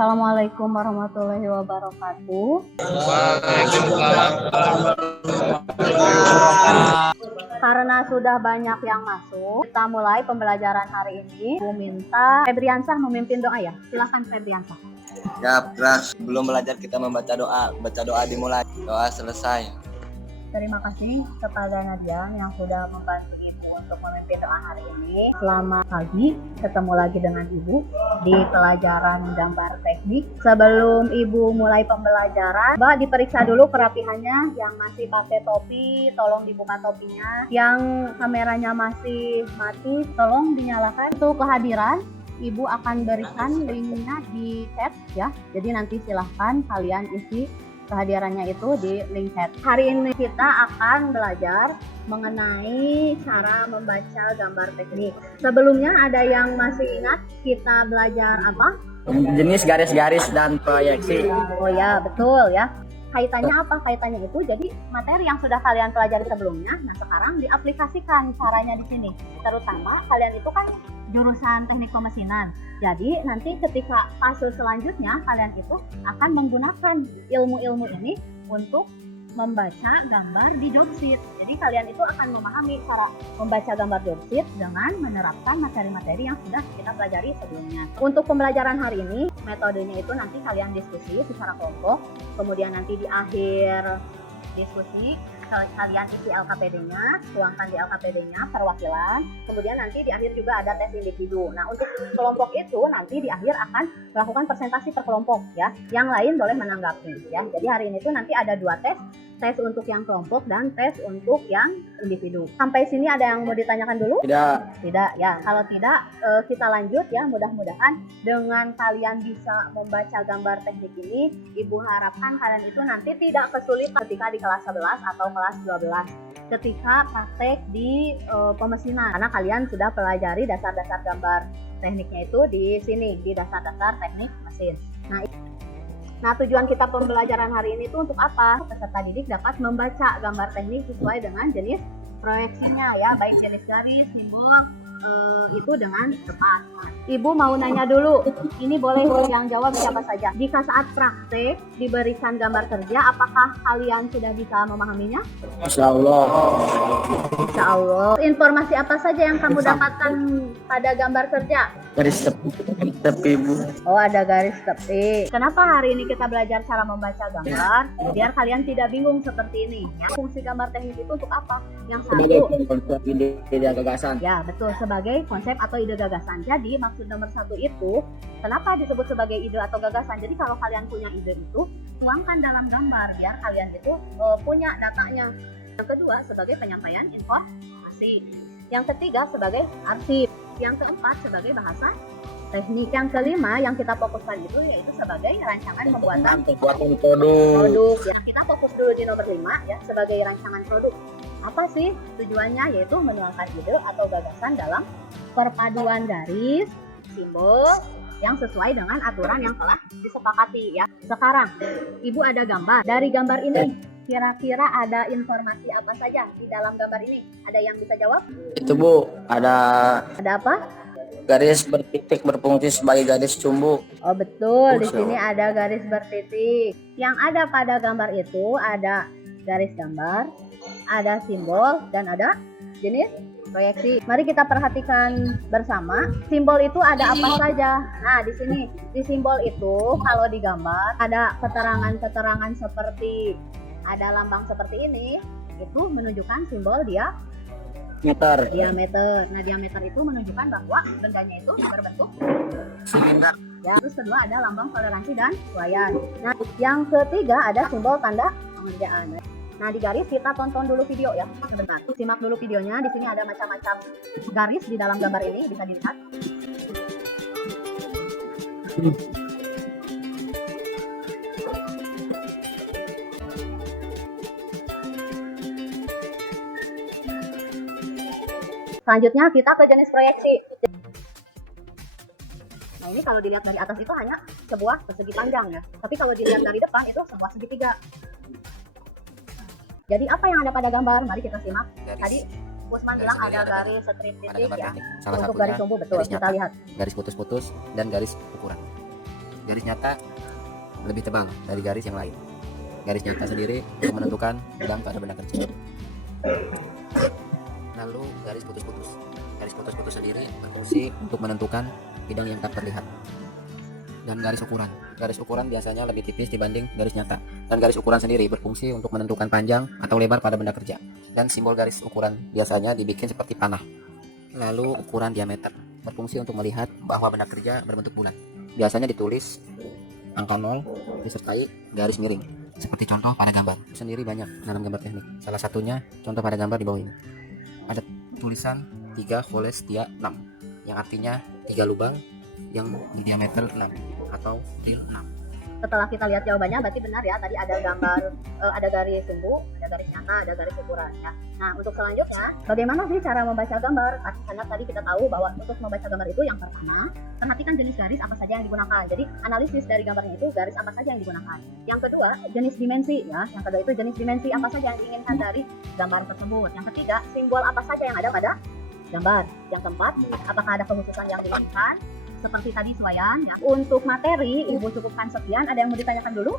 Assalamualaikum warahmatullahi wabarakatuh. Waalaikumsalam. Karena sudah banyak yang masuk, kita mulai pembelajaran hari ini. Aku minta Febriansah memimpin doa ya. Silakan Febriansah. Ya, kelas belum belajar kita membaca doa. Baca doa dimulai. Doa selesai. Terima kasih kepada Nadian yang sudah membantu Ibu untuk memimpin doa hari ini. Selamat pagi, ketemu lagi dengan Ibu di pelajaran gambar teknik. Sebelum Ibu mulai pembelajaran, Mbak diperiksa dulu kerapihannya. Yang masih pakai topi, tolong dibuka topinya. Yang kameranya masih mati, tolong dinyalakan. Untuk kehadiran, Ibu akan berikan linknya di chat ya. Jadi nanti silahkan kalian isi kehadirannya itu di link chat. Hari ini kita akan belajar mengenai cara membaca gambar teknik. Sebelumnya ada yang masih ingat kita belajar apa? Jenis garis-garis dan proyeksi. Oh ya, betul ya. Kaitannya apa? Kaitannya itu jadi materi yang sudah kalian pelajari sebelumnya. Nah, sekarang diaplikasikan caranya di sini. Terutama kalian itu kan jurusan teknik pemesinan. Jadi nanti ketika fase selanjutnya kalian itu akan menggunakan ilmu-ilmu ini untuk membaca gambar di jobsheet. Jadi kalian itu akan memahami cara membaca gambar jobsheet dengan menerapkan materi-materi yang sudah kita pelajari sebelumnya. Untuk pembelajaran hari ini, metodenya itu nanti kalian diskusi secara kelompok. Kemudian nanti di akhir diskusi kalian isi LKPD-nya, tuangkan di LKPD-nya perwakilan. Kemudian nanti di akhir juga ada tes individu. Nah, untuk kelompok itu nanti di akhir akan melakukan presentasi per kelompok ya. Yang lain boleh menanggapi ya. Jadi hari ini tuh nanti ada 2 tes. Tes untuk yang kelompok dan tes untuk yang individu. Sampai sini ada yang mau ditanyakan dulu? Tidak ya. Kalau tidak kita lanjut ya. Mudah-mudahan dengan kalian bisa membaca gambar teknik ini, Ibu harapkan kalian itu nanti tidak kesulitan ketika di kelas 11 atau kelas 12 ketika praktek di pemesinan, karena kalian sudah pelajari dasar-dasar gambar tekniknya itu di sini, di dasar-dasar teknik mesin. Nah, tujuan kita pembelajaran hari ini itu untuk apa? Peserta didik dapat membaca gambar teknik sesuai dengan jenis proyeksinya ya, baik jenis garis, simbol, itu dengan tepat. Ibu mau nanya dulu, ini boleh yang jawab siapa saja. Jika saat praktek diberikan gambar kerja, apakah kalian sudah bisa memahaminya? Insya Allah. Insya Allah. Informasi apa saja yang kamu dapatkan pada gambar kerja? Garis tepi, Bu. Oh, ada garis tepi. Kenapa hari ini kita belajar cara membaca gambar? Biar kalian tidak bingung seperti ini. Ya. Fungsi gambar teknik itu untuk apa? Yang Sebagai satu, konsep ide gagasan. ya betul, sebagai konsep atau ide gagasan. Jadi maksud nomor 1 itu, kenapa disebut sebagai ide atau gagasan? Jadi kalau kalian punya ide itu, tuangkan dalam gambar biar kalian itu punya datanya. Yang kedua, sebagai penyampaian informasi. Yang ketiga, sebagai arsip. Yang keempat, sebagai bahasa teknik. Yang kelima, yang kita fokuskan itu yaitu sebagai rancangan pembuatan produk. Ya, kita fokus dulu di nomor 5 ya, sebagai rancangan produk. Apa sih tujuannya? Yaitu menuangkan ide atau gagasan dalam perpaduan garis, simbol yang sesuai dengan aturan yang telah disepakati ya. Sekarang, Ibu ada gambar. Dari gambar ini, kira-kira ada informasi apa saja di dalam gambar ini? Ada yang bisa jawab? Itu, Bu, ada apa? garis bertitik berfungsi sebagai garis cumbu. Oh betul, di sini ada garis bertitik. Yang ada pada gambar itu ada garis gambar, ada simbol, dan ada jenis proyeksi. Mari kita perhatikan bersama. Simbol itu ada apa saja? Nah, di sini di simbol itu kalau digambar ada keterangan-keterangan seperti ada lambang seperti ini, itu menunjukkan simbol diameter. Nah, diameter itu menunjukkan bahwa bendanya itu berbentuk Silinder. ya. Terus kedua ada lambang toleransi dan kesesuaian. Nah, yang ketiga ada simbol tanda pengerjaan. Nah, di garis kita tonton dulu video ya. Sebentar. Simak dulu videonya. Di sini ada macam-macam garis di dalam gambar ini, bisa dilihat. Selanjutnya kita ke jenis proyeksi. Nah, ini kalau dilihat dari atas itu hanya sebuah persegi panjang ya. Tapi kalau dilihat dari depan itu sebuah segitiga. Jadi apa yang ada pada gambar? Mari kita simak. Tadi Usman bilang ada garis strip titik ya. Salah Untuk satunya garis tumbuh betul, garis kita nyata, lihat. garis putus-putus, dan garis ukuran. garis nyata lebih tebal dari garis yang lain. Garis nyata sendiri untuk menentukan bidang pada benda kerja. Lalu garis putus-putus. Garis putus-putus sendiri berfungsi untuk menentukan bidang yang tak terlihat. Dan garis ukuran. Garis ukuran biasanya lebih tipis dibanding garis nyata. Dan garis ukuran sendiri berfungsi untuk menentukan panjang atau lebar pada benda kerja. Dan simbol garis ukuran biasanya dibikin seperti panah. Lalu ukuran diameter berfungsi untuk melihat bahwa benda kerja berbentuk bulat. Biasanya ditulis angka 0 disertai garis miring. Seperti contoh pada gambar. Sendiri banyak dalam gambar teknik. Salah satunya contoh pada gambar di bawah ini. Ada tulisan 3 holes dia 6 yang artinya 3 lubang yang di diameter 6 atau real 6. Setelah kita lihat jawabannya berarti benar ya, tadi ada gambar, ada garis sumbu, ada garis nyata, ada garis ukuran ya. Nah, untuk selanjutnya bagaimana sih cara membaca gambar? Karena tadi kita tahu bahwa untuk membaca gambar itu yang pertama, perhatikan jenis garis apa saja yang digunakan. Jadi analisis dari gambarnya itu garis apa saja yang digunakan. Yang kedua, jenis dimensi ya. Yang kedua itu jenis dimensi apa saja yang diinginkan dari gambar tersebut. Yang ketiga, simbol apa saja yang ada pada gambar. Yang keempat, apakah ada kekhususan yang diinginkan? Seperti tadi Suwayan ya. Untuk materi Ibu cukupkan sekian. Ada yang mau ditanyakan dulu?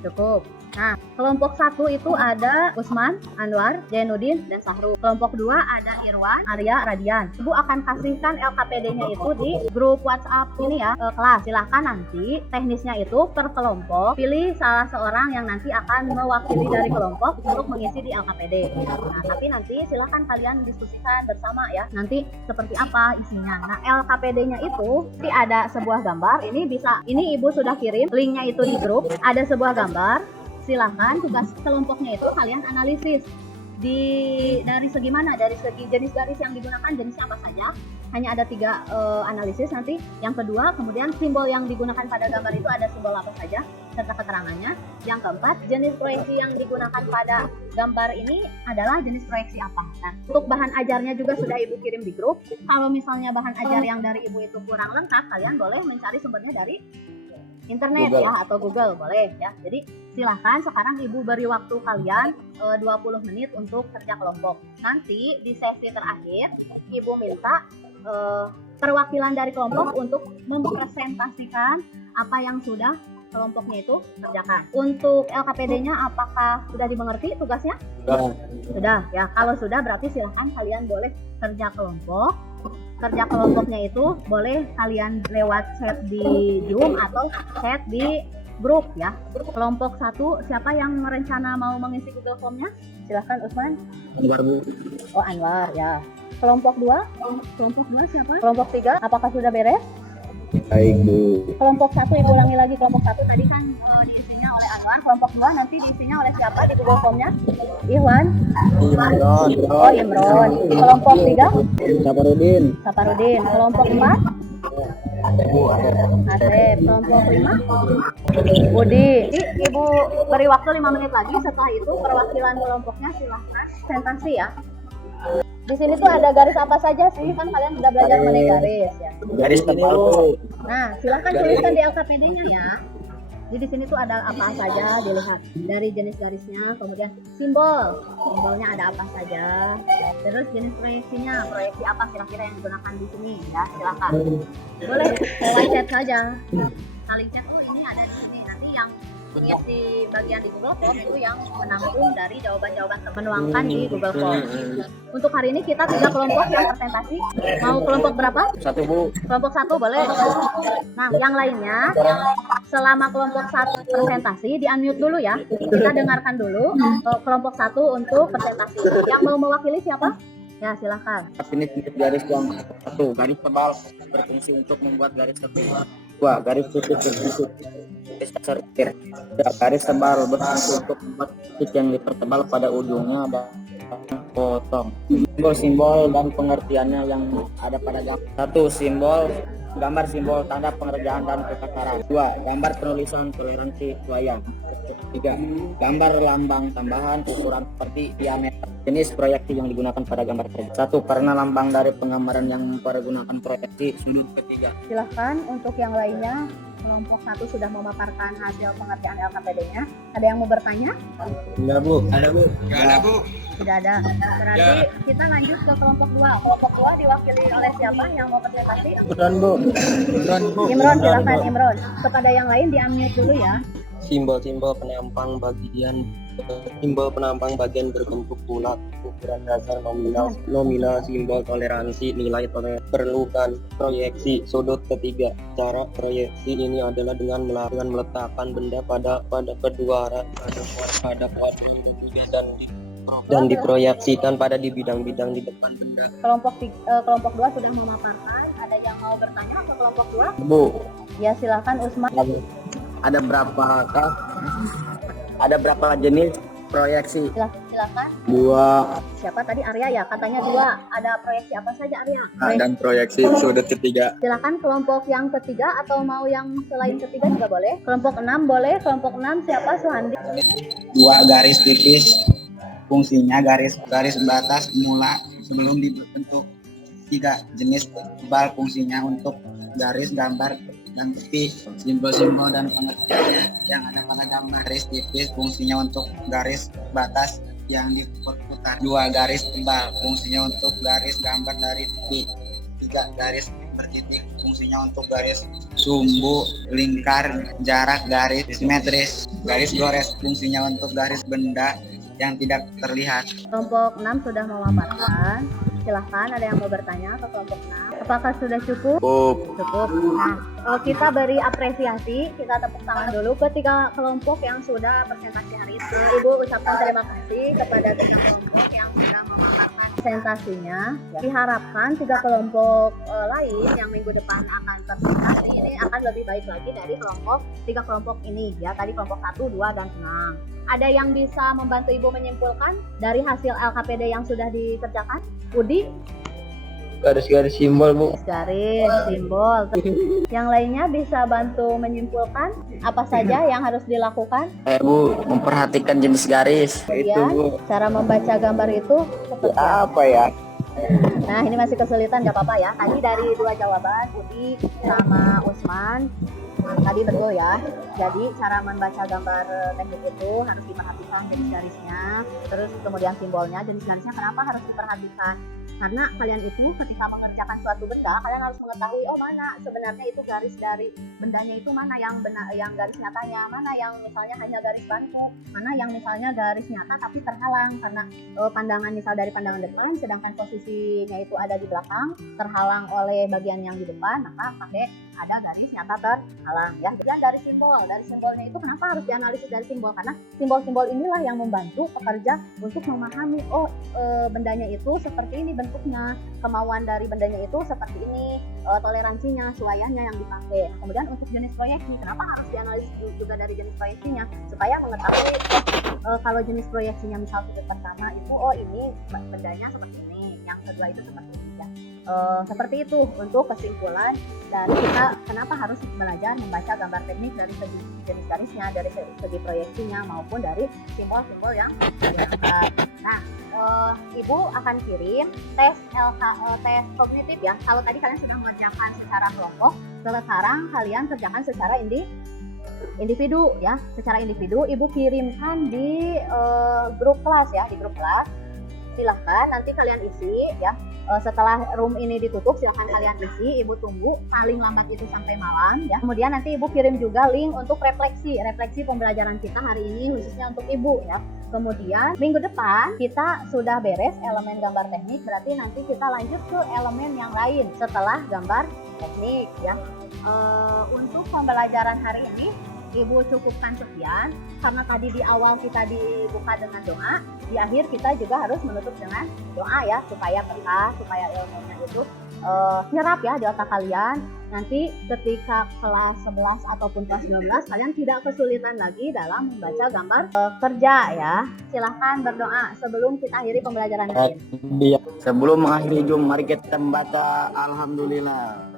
Cukup. Nah, kelompok 1 itu ada Usman, Anwar, Jainuddin, dan Sahrul. Kelompok 2 ada Irwan, Arya, Radian. Ibu akan kasihkan LKPD-nya itu di grup WhatsApp ini ya, kelas. Silahkan nanti teknisnya itu per kelompok pilih salah seorang yang nanti akan mewakili dari kelompok untuk mengisi di LKPD. Nah, tapi nanti silahkan kalian diskusikan bersama ya. Nanti seperti apa isinya. Nah, LKPD-nya itu ada sebuah gambar. Ini Ibu sudah kirim linknya itu di grup. Ada sebuah gambar. Silahkan tugas kelompoknya itu kalian analisis dari segi mana, dari segi jenis garis yang digunakan, jenisnya apa saja. Hanya ada 3 analisis nanti. Yang kedua, kemudian simbol yang digunakan pada gambar itu ada simbol apa saja serta keterangannya. Yang keempat, jenis proyeksi yang digunakan pada gambar ini adalah jenis proyeksi apa. Nah, untuk bahan ajarnya juga sudah Ibu kirim di grup. Kalau misalnya bahan ajar yang dari Ibu itu kurang lengkap, kalian boleh mencari sumbernya dari internet Google. ya, atau Google boleh ya. Jadi silahkan sekarang Ibu beri waktu kalian 20 menit untuk kerja kelompok. Nanti di sesi terakhir Ibu minta perwakilan dari kelompok untuk mempresentasikan apa yang sudah kelompoknya itu kerjakan. Untuk LKPD-nya apakah sudah dimengerti tugasnya? Sudah ya. Kalau sudah berarti silahkan kalian boleh kerja kelompok. Kerja kelompoknya itu boleh kalian lewat chat di Zoom atau chat di grup ya. Kelompok 1 siapa yang rencana mau mengisi Google Form-nya? Silahkan Usman. Anwar, Bu. Oh, Anwar ya. Kelompok 2? Kelompok 2 siapa? Kelompok 3 apakah sudah beres? Baik, Bu. Kelompok 1 Ibu ulangi lagi. Kelompok 1 tadi kan diisinya oleh Anwar. Kelompok 2 nanti diisinya oleh siapa di Google Form-nya? Iwan? Oh, Imron. Kelompok 3? Saparudin. Kelompok 4? Asep. Kelompok 5? Budi. Jadi Ibu beri waktu 5 menit lagi. Setelah itu perwakilan kelompoknya silahkan presentasi ya. Di sini tuh ada garis apa saja sih? Kan kalian udah belajar mengenai garis ya. Garis tebal. Nah, silahkan tuliskan di LKPD-nya ya. Jadi di sini tuh ada apa saja, dilihat dari jenis garisnya, kemudian simbolnya ada apa saja, terus jenis proyeksinya, proyeksi apa kira-kira yang digunakan di sini ya. Silahkan. Boleh lewat chat saja. Saling chat tuh ini ada di sini. Nanti yang mengisi bagian di Google Form itu yang menampung dari jawaban-jawaban menuangkan di Google Form. Untuk hari ini kita 3 kelompok yang presentasi. Mau kelompok berapa? 1, Bu. Kelompok 1 boleh. Nah, yang lainnya selama kelompok 1 presentasi di-unmute dulu ya. Kita dengarkan dulu kelompok 1 untuk presentasi. Yang mau mewakili siapa? Ya, silakan. Ini garis yang 1, garis tebal berfungsi untuk membuat garis tepi. 2, garis titik berbentuk garis dasar akhir. 3, garis tebal berfungsi untuk membuat titik yang dipertebal pada ujungnya dan potong. Simbol-simbol dan pengertiannya yang ada pada gambar. 1, gambar simbol tanda pengerjaan dan kekakaran. 2, gambar penulisan toleransi wayang. 3, gambar lambang tambahan ukuran seperti diameter. Jenis proyeksi yang digunakan pada gambar tersebut. 1, karena lambang dari penggambaran yang mempergunakan proyeksi sudut ketiga. Silahkan untuk yang lainnya kelompok 1 sudah memaparkan hasil pengerjaan LKPD-nya. Ada yang mau bertanya? Enggak, Bu. Ada, Bu. Ada Bu. Tidak ada. Berarti kita lanjut ke kelompok 2. Kelompok 2 diwakili oleh siapa yang mau presentasi? Imron, Bu. Imron, silakan Imron. Kepada yang lain di-unmute dulu ya. Simbol-simbol penampang bagian berbentuk bulat, ukuran dasar nominal, simbol toleransi, nilai perlukan proyeksi sudut ketiga. Cara proyeksi ini adalah dengan meletakkan benda pada kedua arah pada kuadran ketiga dan diproyeksikan pada di bidang-bidang di depan benda. Kelompok 2 sudah memaparkan. Ada yang mau bertanya ke kelompok 2? Bu, Ya, silakan Usman. ada berapa jenis proyeksi? Silakan. 2. Siapa tadi? Arya ya, katanya 2. Ada proyeksi apa saja Arya? Dan proyeksi sudut ketiga. Silakan kelompok yang ketiga atau mau yang selain ketiga juga boleh. Kelompok 6 boleh. Kelompok 6 siapa? Suhandi. 2 garis tipis, fungsinya garis batas mula sebelum dibentuk. 3 jenis tebal, fungsinya untuk garis gambar dan tepi, simbol-simbol dan pengertian yang ada pada gambar. Garis tipis fungsinya untuk garis batas yang diputar. 2 garis tebal, fungsinya untuk garis gambar dari tepi. 3 garis bertitik, fungsinya untuk garis sumbu, lingkar, jarak, garis simetris. Garis gores, fungsinya untuk garis benda yang tidak terlihat. Kelompok 6 sudah memaparkan. Silahkan, ada yang mau bertanya ke kelompok 6? Apakah sudah cukup? Cukup. Nah, kita beri apresiasi, kita tepuk tangan dulu ke 3 kelompok yang sudah presentasi hari ini. Ibu ucapkan terima kasih kepada 3 kelompok yang sudah memaparkan presentasinya. Diharapkan 3 kelompok lain yang minggu depan akan presentasi ini akan lebih baik lagi dari 3 kelompok ini ya. Tadi kelompok 1, 2, dan 6. Ada yang bisa membantu Ibu menyimpulkan dari hasil LKPD yang sudah dikerjakan? Udi? Garis-garis simbol, Bu. Garis, simbol. Yang lainnya bisa bantu menyimpulkan apa saja yang harus dilakukan? Bu, memperhatikan jenis garis. Kemudian, cara membaca gambar itu seperti Apa ya? Nah, ini masih kesulitan, nggak apa-apa ya. Tadi dari 2 jawaban, Udi sama Usman, tadi betul ya. Jadi cara membaca gambar teknik itu harus diperhatikan jenis garisnya, terus kemudian simbolnya. Jenis garisnya kenapa harus diperhatikan? Karena kalian itu ketika mengerjakan suatu benda, kalian harus mengetahui mana sebenarnya itu garis dari bendanya itu, mana yang garis nyatanya, mana yang misalnya hanya garis bantu, mana yang misalnya garis nyata tapi terhalang karena pandangan misal dari pandangan depan, sedangkan posisinya itu ada di belakang, terhalang oleh bagian yang di depan, maka pakai ada garis nyata terhalang ya. Kemudian dari simbolnya itu kenapa harus dianalisis dari simbol? Karena simbol-simbol inilah yang membantu pekerja untuk memahami bendanya itu seperti ini bentuknya, kemauan dari bendanya itu seperti ini, toleransinya, suayanya yang dipakai. Kemudian untuk jenis proyeksi, kenapa harus dianalisis juga dari jenis proyeksinya? Supaya mengetahui kalau jenis proyeksinya misal sudut pertama itu ini bendanya seperti ini, yang kedua itu seperti ini ya. Seperti itu untuk kesimpulan. Dan kita kenapa harus belajar membaca gambar teknik dari segi jenis garisnya, dari segi proyeksinya maupun dari simbol-simbol yang diangkat. Nah, Ibu akan kirim tes tes kognitif ya. Kalau tadi kalian sudah mengerjakan secara kelompok, sekarang kalian kerjakan secara individu ya. Secara individu Ibu kirimkan di grup kelas ya, di grup kelas. Silahkan nanti kalian isi ya. Setelah room ini ditutup silahkan kalian isi, Ibu tunggu paling lambat itu sampai malam ya. Kemudian nanti Ibu kirim juga link untuk refleksi pembelajaran kita hari ini khususnya untuk Ibu ya. Kemudian minggu depan kita sudah beres elemen gambar teknik, berarti nanti kita lanjut ke elemen yang lain setelah gambar teknik ya. Untuk pembelajaran hari ini Ibu cukupkan sekian, karena tadi di awal kita dibuka dengan doa, di akhir kita juga harus menutup dengan doa ya, supaya berkah, supaya ilmunya itu nyerap ya di otak kalian. Nanti ketika kelas 11 ataupun kelas 12 kalian tidak kesulitan lagi dalam membaca gambar kerja ya. Silahkan berdoa sebelum kita akhiri pembelajaran hari ini. Sebelum mengakhiri Zoom, mari kita membaca Alhamdulillah.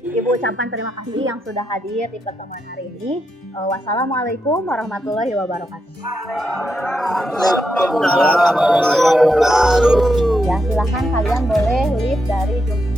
Ibu ucapkan terima kasih yang sudah hadir di pertemuan hari ini. Wassalamualaikum warahmatullahi wabarakatuh. Ya, silahkan kalian boleh leave dari Zoom.